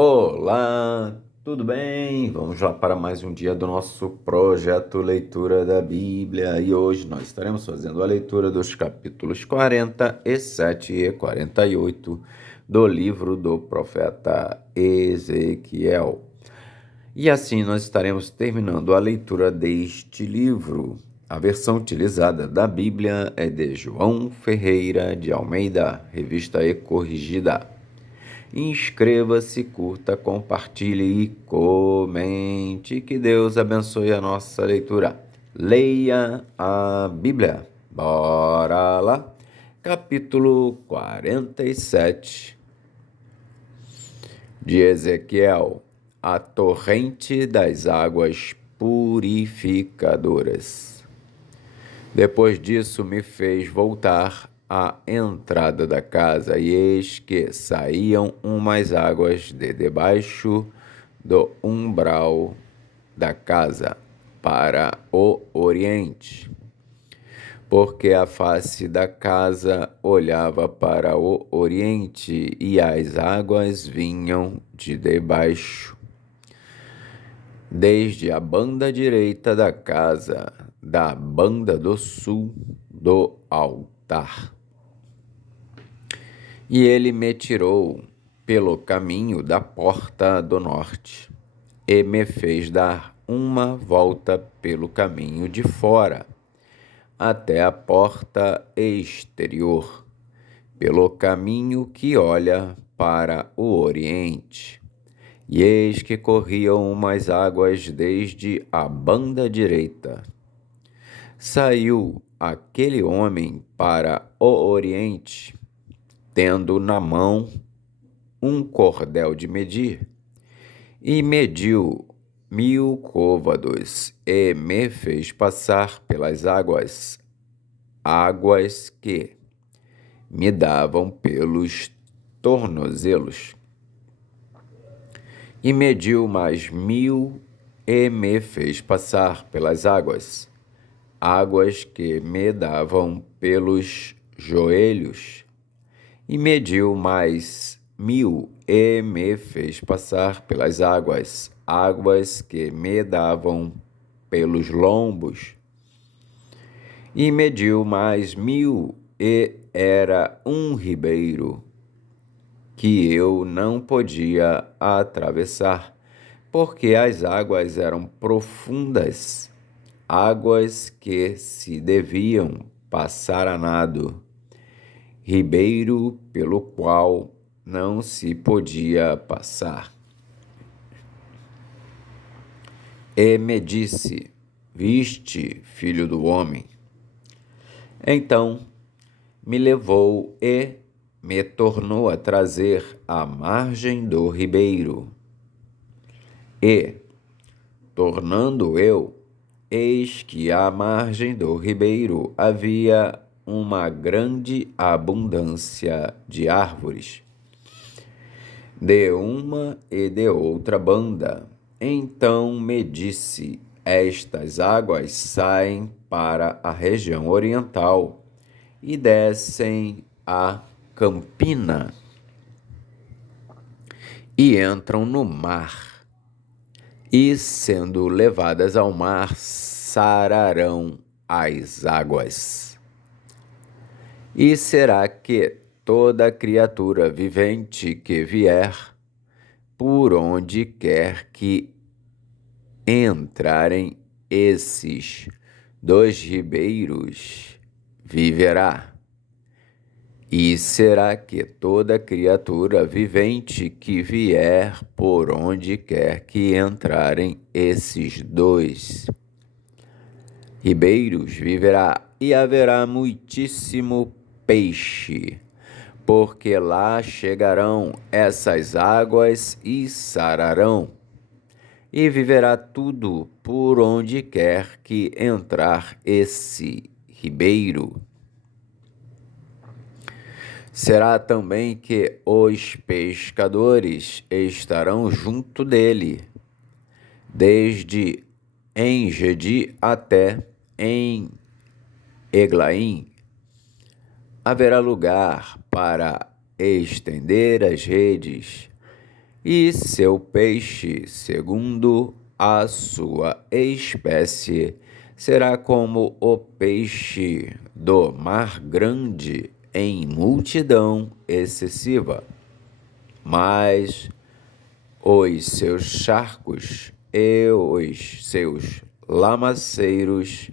Olá, tudo bem? Vamos lá para mais um dia do nosso projeto Leitura da Bíblia e hoje nós estaremos fazendo a leitura dos capítulos 47 e 48 do livro do profeta Ezequiel. E assim nós estaremos terminando a leitura deste livro. A versão utilizada da Bíblia é de João Ferreira de Almeida, revista e corrigida. Inscreva-se, curta, compartilhe e comente. Que Deus abençoe a nossa leitura. Leia a Bíblia. Bora lá. Capítulo 47 de Ezequiel. A torrente das águas purificadoras. Depois disso me fez voltar à entrada da casa, e eis que saíam umas águas de debaixo do umbral da casa para o oriente, porque a face da casa olhava para o oriente, e as águas vinham de debaixo, desde a banda direita da casa, da banda do sul do altar. E ele me tirou pelo caminho da porta do norte, e me fez dar uma volta pelo caminho de fora, até a porta exterior, pelo caminho que olha para o oriente. E eis que corriam umas águas desde a banda direita. Saiu aquele homem para o oriente, tendo na mão um cordel de medir, e mediu 1000 côvados, e me fez passar pelas águas, águas que me davam pelos tornozelos. E mediu mais 1000, e me fez passar pelas águas, águas que me davam pelos joelhos. E mediu mais 1000, e me fez passar pelas águas, águas que me davam pelos lombos. E mediu mais 1000, e era um ribeiro que eu não podia atravessar, porque as águas eram profundas, águas que se deviam passar a nado, ribeiro pelo qual não se podia passar. E me disse: Viste, filho do homem? Então me levou e me tornou a trazer à margem do ribeiro. E, tornando eu, eis que à margem do ribeiro havia uma grande abundância de árvores, de uma e de outra banda. Então me disse: Estas águas saem para a região oriental e descem a Campina e entram no mar, e sendo levadas ao mar, sararão as águas. E será que toda criatura vivente que vier, por onde quer que entrarem esses dois ribeiros, viverá? E será que toda criatura vivente que vier por onde quer que entrarem esses dois ribeiros viverá? E haverá muitíssimo peixe, porque lá chegarão essas águas e sararão, e viverá tudo por onde quer que entrar esse ribeiro. Será também que os pescadores estarão junto dele, desde En-Gedi até em Eglaim. Haverá lugar para estender as redes, e seu peixe, segundo a sua espécie, será como o peixe do mar grande em multidão excessiva. Mas os seus charcos e os seus lamaceiros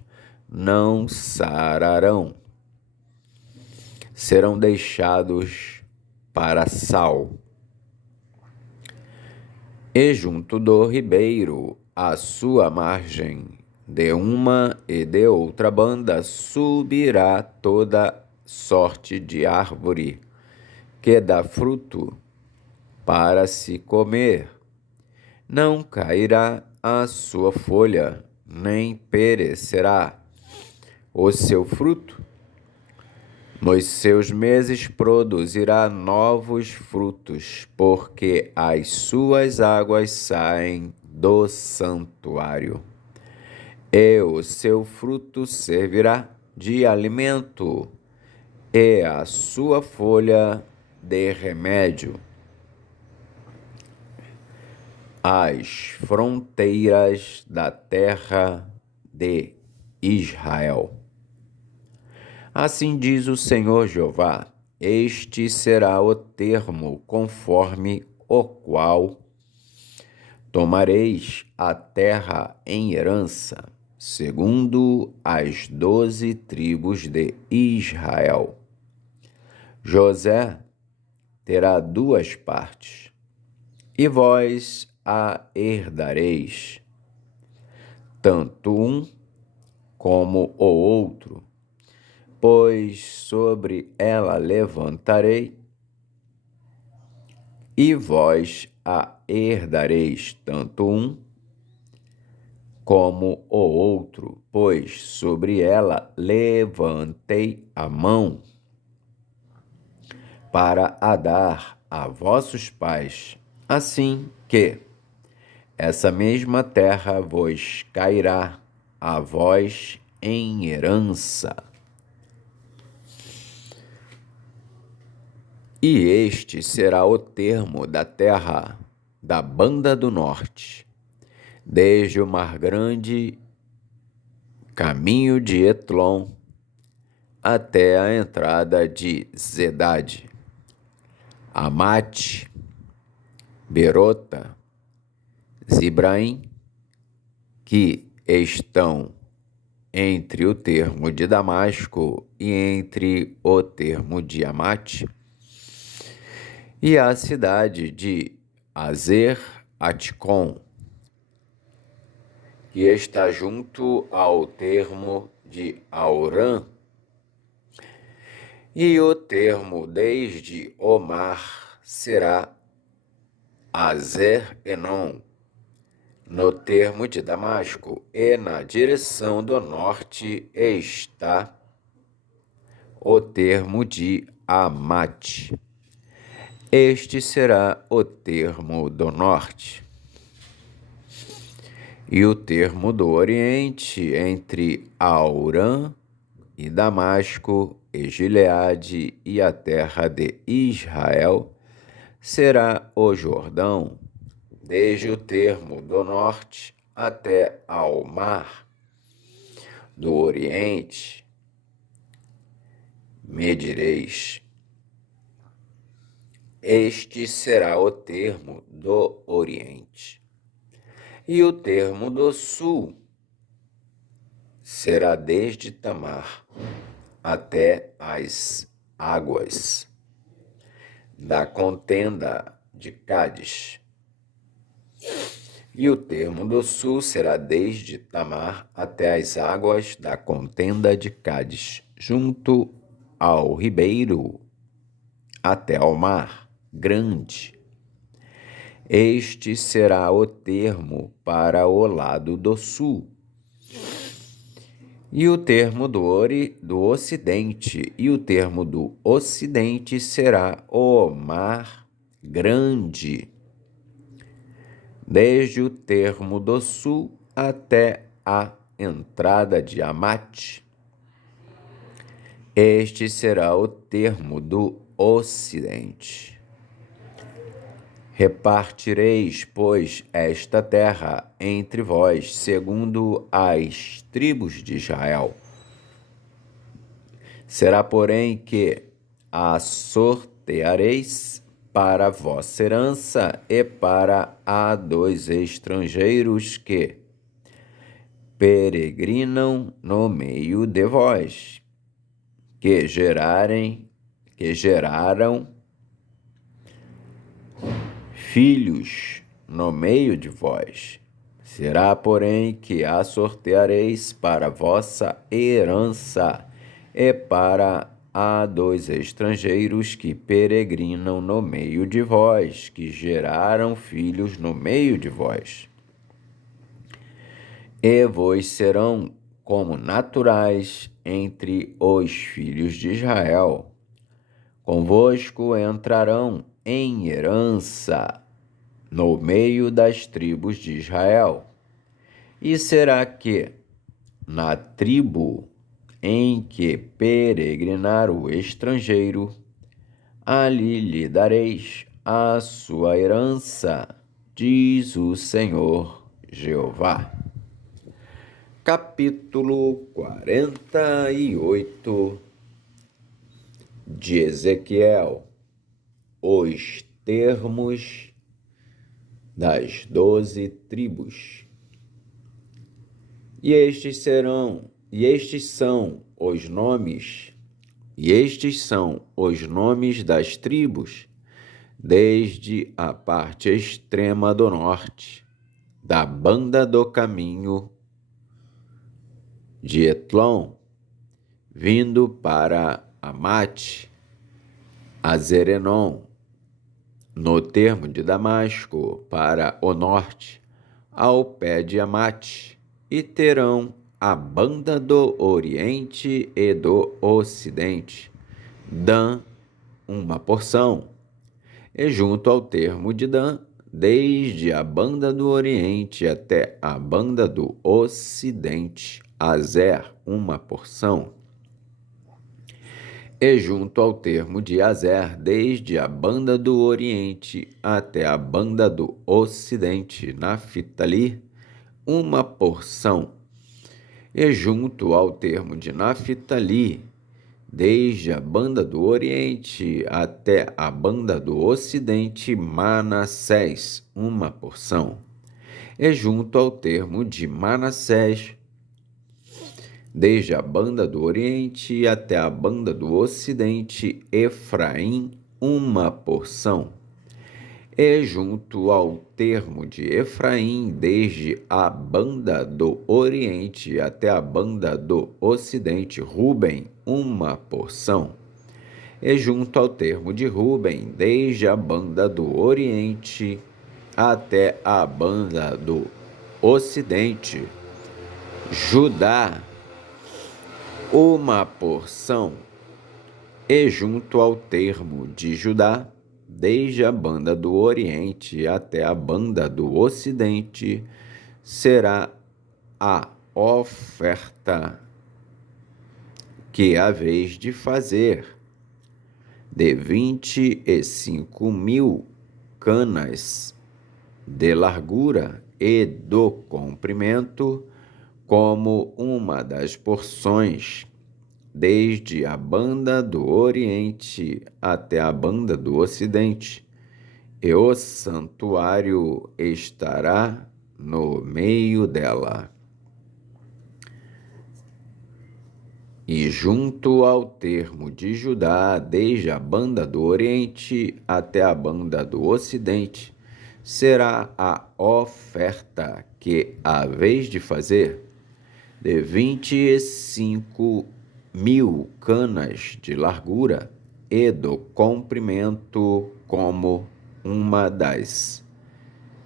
não sararão, serão deixados para sal. E junto do ribeiro, à sua margem, de uma e de outra banda, subirá toda sorte de árvore que dá fruto para se comer. Não cairá a sua folha, nem perecerá o seu fruto. Nos seus meses produzirá novos frutos, porque as suas águas saem do santuário. E o seu fruto servirá de alimento, e a sua folha de remédio. As fronteiras da terra de Israel. Assim diz o Senhor Jeová: este será o termo conforme o qual tomareis a terra em herança, segundo as 12 tribos de Israel. José terá 2 partes, e vós a herdareis, tanto um como o outro, pois sobre ela levantarei, e vós a herdareis, tanto um como o outro, pois sobre ela levantei a mão para a dar a vossos pais, assim que essa mesma terra vos cairá a vós em herança. E este será o termo da terra da banda do norte, desde o Mar Grande, caminho de Etlon, até a entrada de Zedade, Amate, Berota, Zibraim, que estão entre o termo de Damasco e entre o termo de Amate, e a cidade de Azer-Aticom, que está junto ao termo de Aurã, e o termo desde o mar será Azer-Enon, no termo de Damasco, e na direção do norte está o termo de Amate. Este será o termo do norte. E o termo do oriente, entre Aurã e Damasco, e Gileade e a terra de Israel, será o Jordão, desde o termo do norte até ao mar. Do oriente medireis. Este será o termo do oriente. E o termo do sul será desde Tamar até as águas da contenda de Cádiz. E o termo do sul será desde Tamar até as águas da contenda de Cádiz, junto ao ribeiro, até ao mar grande. Este será o termo para o lado do sul. E o termo do ocidente, e o termo do ocidente será o mar grande, desde o termo do sul até a entrada de Amate. Este será o termo do ocidente. Repartireis, pois, esta terra entre vós, segundo as tribos de Israel. Será, porém, que a sorteareis para vossa herança e para a dos estrangeiros que peregrinam no meio de vós, que geraram filhos no meio de vós. Será, porém, que a sorteareis para vossa herança e para a dos estrangeiros que peregrinam no meio de vós, que geraram filhos no meio de vós. E vos serão como naturais entre os filhos de Israel. Convosco entrarão em herança no meio das tribos de Israel. E será que, na tribo em que peregrinar o estrangeiro, ali lhe dareis a sua herança, diz o Senhor Jeová. Capítulo 48 de Ezequiel. Os termos das 12 tribos. Estes são os nomes das tribos, desde a parte extrema do norte, da banda do caminho de Etlon, vindo para Amate, a Zerenon, no termo de Damasco, para o norte, ao pé de Amate, e terão a banda do oriente e do ocidente, Dan, uma porção, e junto ao termo de Dan, desde a banda do oriente até a banda do ocidente, Azer, uma porção, e junto ao termo de Azer, desde a banda do oriente até a banda do ocidente, Naftali, uma porção, e junto ao termo de Naftali, desde a banda do oriente até a banda do ocidente, Manassés, uma porção, e junto ao termo de Manassés, desde a banda do oriente até a banda do ocidente, Efraim, uma porção, e junto ao termo de Efraim, desde a banda do oriente até a banda do ocidente, Ruben, uma porção, e junto ao termo de Ruben, desde a banda do oriente até a banda do ocidente, Judá, uma porção, e junto ao termo de Judá, desde a banda do oriente até a banda do ocidente, será a oferta que haveis de fazer, de 25.000 canas de largura e do comprimento, como uma das porções, desde a banda do oriente até a banda do ocidente, e o santuário estará no meio dela. E junto ao termo de Judá, desde a banda do oriente até a banda do ocidente, será a oferta que haveis de fazer, de 25.000 canas de largura e do comprimento, como uma das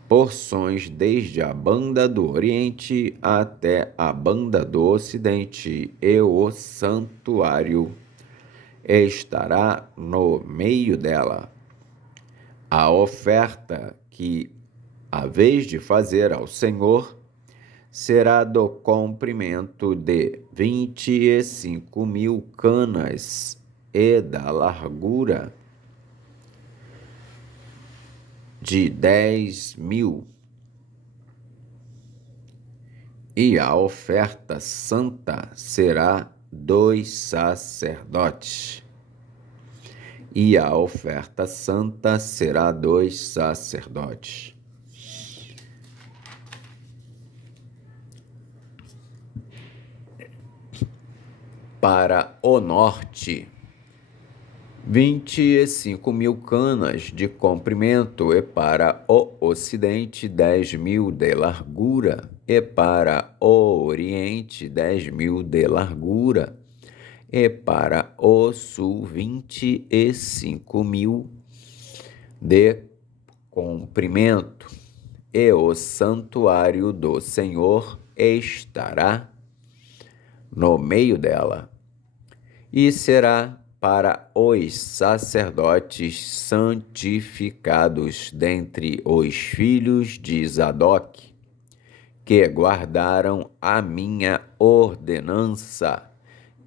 porções, desde a banda do oriente até a banda do ocidente, e o santuário estará no meio dela. A oferta que haveis de fazer ao Senhor será do comprimento de 25.000 canas e da largura de 10.000, e a oferta santa será dos sacerdotes. E a oferta santa será dos sacerdotes. Para o norte, 25.000 canas de comprimento, e para o ocidente 10.000 de largura, e para o oriente 10.000 de largura, e para o sul 25.000 de comprimento. E o santuário do Senhor estará no meio dela, e será para os sacerdotes santificados dentre os filhos de Zadok, que guardaram a minha ordenança,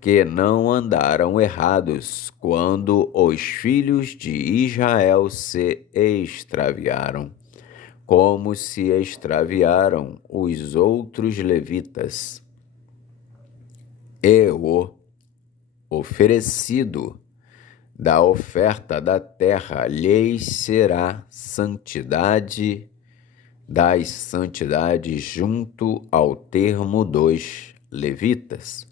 que não andaram errados quando os filhos de Israel se extraviaram, como se extraviaram os outros levitas. E o oferecido da oferta da terra lhes será santidade das santidades junto ao termo dos levitas.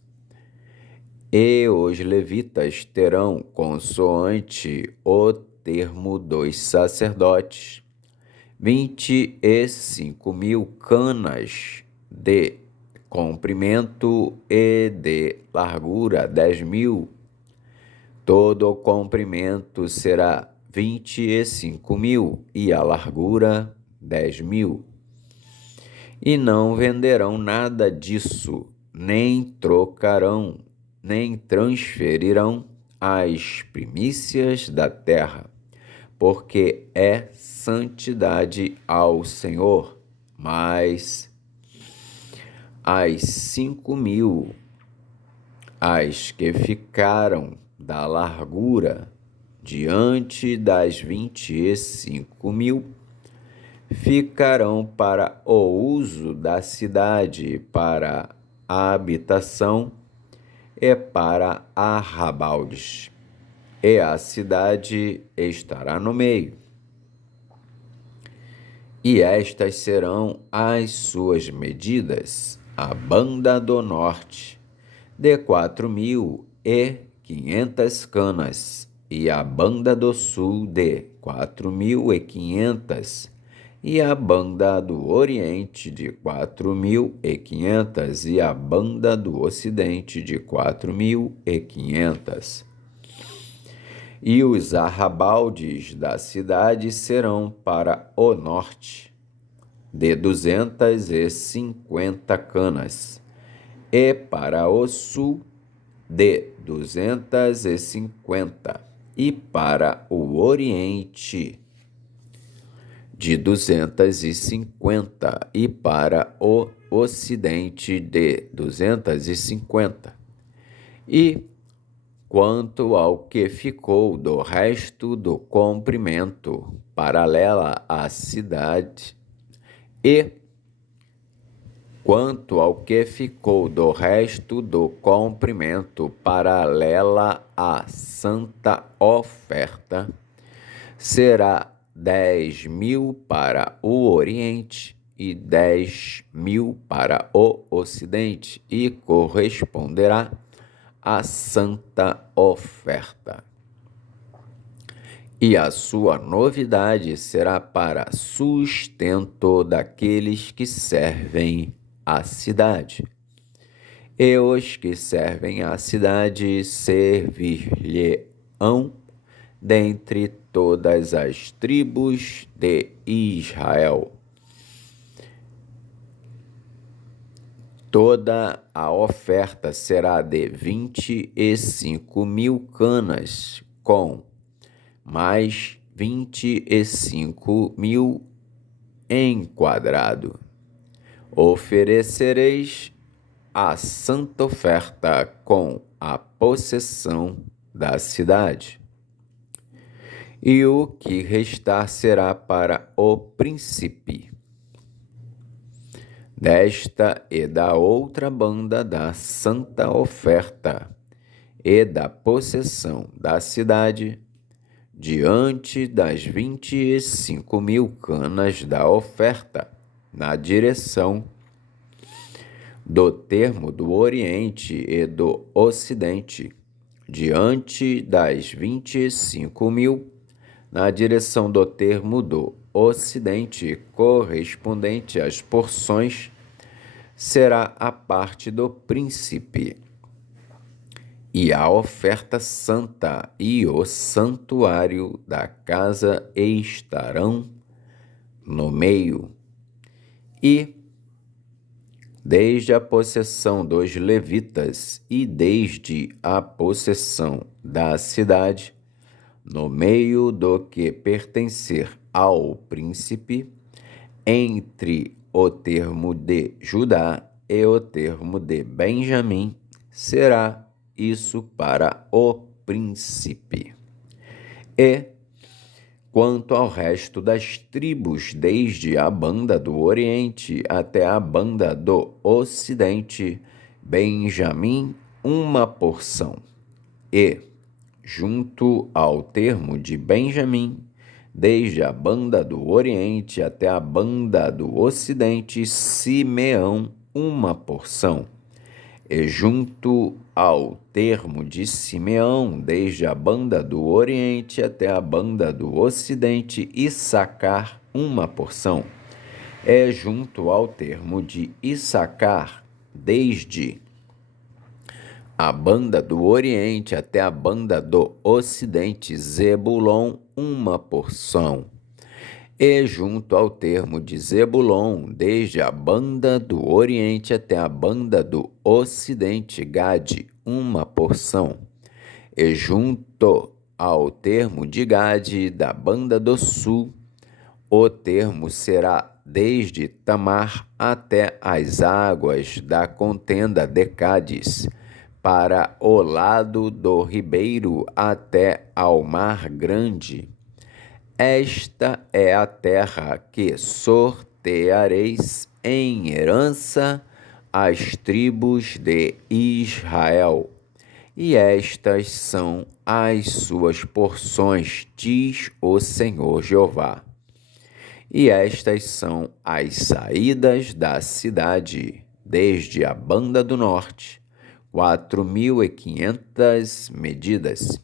E os levitas terão, consoante o termo dos sacerdotes, 25.000 canas de comprimento e de largura 10.000. Todo o comprimento será 25.000 e a largura 10.000. E não venderão nada disso, nem trocarão, nem transferirão as primícias da terra, porque é santidade ao Senhor. Mas as 5.000, as que ficaram da largura diante das 25.000, ficarão para o uso da cidade, para a habitação e para arrabaldes, e a cidade estará no meio. E estas serão as suas medidas: a banda do norte, de 4.500 canas, e a banda do sul, de 4.500, e a banda do oriente, de 4.500, e a banda do ocidente, de 4.500. E os arrabaldes da cidade serão para o norte, de 250 canas, e para o sul, de 250, e para o oriente, de 250, e para o ocidente, de 250. E quanto ao que ficou do resto do comprimento paralela à cidade, e quanto ao que ficou do resto do comprimento paralela à santa oferta, será 10.000 para o oriente e 10.000 para o ocidente, e corresponderá à santa oferta. E a sua novidade será para sustento daqueles que servem a cidade. E os que servem a cidade servir-lhe-ão dentre todas as tribos de Israel. Toda a oferta será de 25.000 canas, com mais 25.000 enquadrado. Oferecereis a santa oferta com a possessão da cidade. e o que restar será para o príncipe desta e da outra banda da santa oferta e da possessão da cidade, diante das 25.000 canas da oferta, na direção do termo do Oriente e do Ocidente, diante das 25.000, na direção do termo do Ocidente, correspondente às porções, será a parte do príncipe. E a oferta santa e o santuário da casa estarão no meio. E, desde a possessão dos levitas e desde a possessão da cidade, no meio do que pertencer ao príncipe, entre o termo de Judá e o termo de Benjamim, será isso para o príncipe. E, quanto ao resto das tribos, desde a banda do Oriente até a banda do Ocidente, Benjamim, uma porção. E, junto ao termo de Benjamim, desde a banda do Oriente até a banda do Ocidente, Simeão, uma porção. E junto ao termo de Simeão, desde a banda do Oriente até a banda do Ocidente, Issacar, uma porção. E junto ao termo de Issacar, desde a banda do Oriente até a banda do Ocidente, Zebulon, uma porção. E junto ao termo de Zebulon, desde a banda do Oriente até a banda do Ocidente, Gade, uma porção. E junto ao termo de Gade, da banda do Sul, o termo será desde Tamar até as águas da contenda de Cádiz, para o lado do ribeiro até ao mar grande. Esta é a terra que sorteareis em herança às tribos de Israel. E estas são as suas porções, diz o Senhor Jeová. E estas são as saídas da cidade, desde a banda do norte, 4.500 medidas.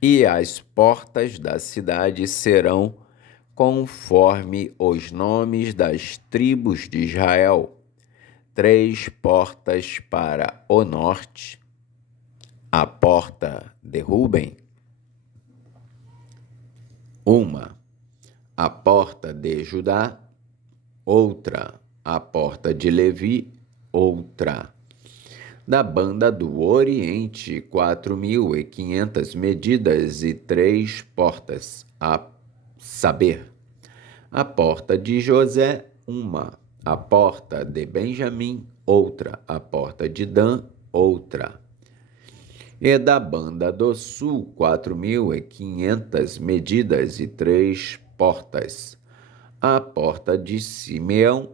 E as portas da cidade serão conforme os nomes das tribos de Israel: 3 portas para o norte, a porta de Ruben, uma, a porta de Judá, outra, a porta de Levi, outra. Da banda do Oriente, 4.500 medidas e 3 portas, a saber, a porta de José, uma, a porta de Benjamim, outra, a porta de Dan, outra. E da banda do Sul, 4.500 medidas e 3 portas, a porta de Simeão,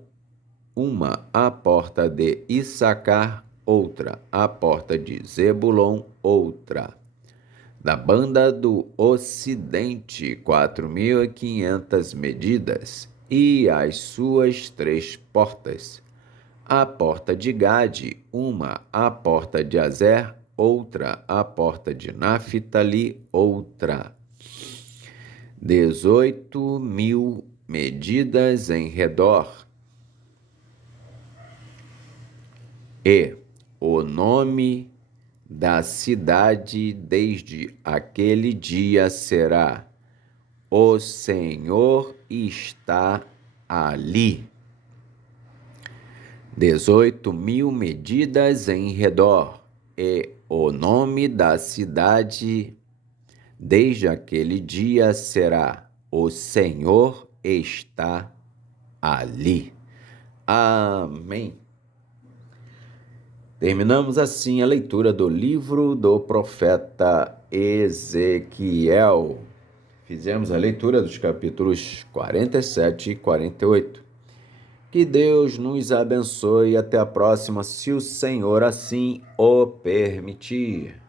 uma, a porta de Issacar, outra, a porta de Zebulon, outra. Da banda do Ocidente, 4.500 medidas e as suas 3 portas, a porta de Gade, uma, a porta de Azer, outra, a porta de Naphtali, outra. 18.000 medidas em redor. E o nome da cidade desde aquele dia será: O Senhor está ali. 18.000 medidas em redor. E o nome da cidade desde aquele dia será: O Senhor está ali. Amém. Terminamos assim a leitura do livro do profeta Ezequiel. Fizemos a leitura dos capítulos 47 e 48. Que Deus nos abençoe e até a próxima, se o Senhor assim o permitir.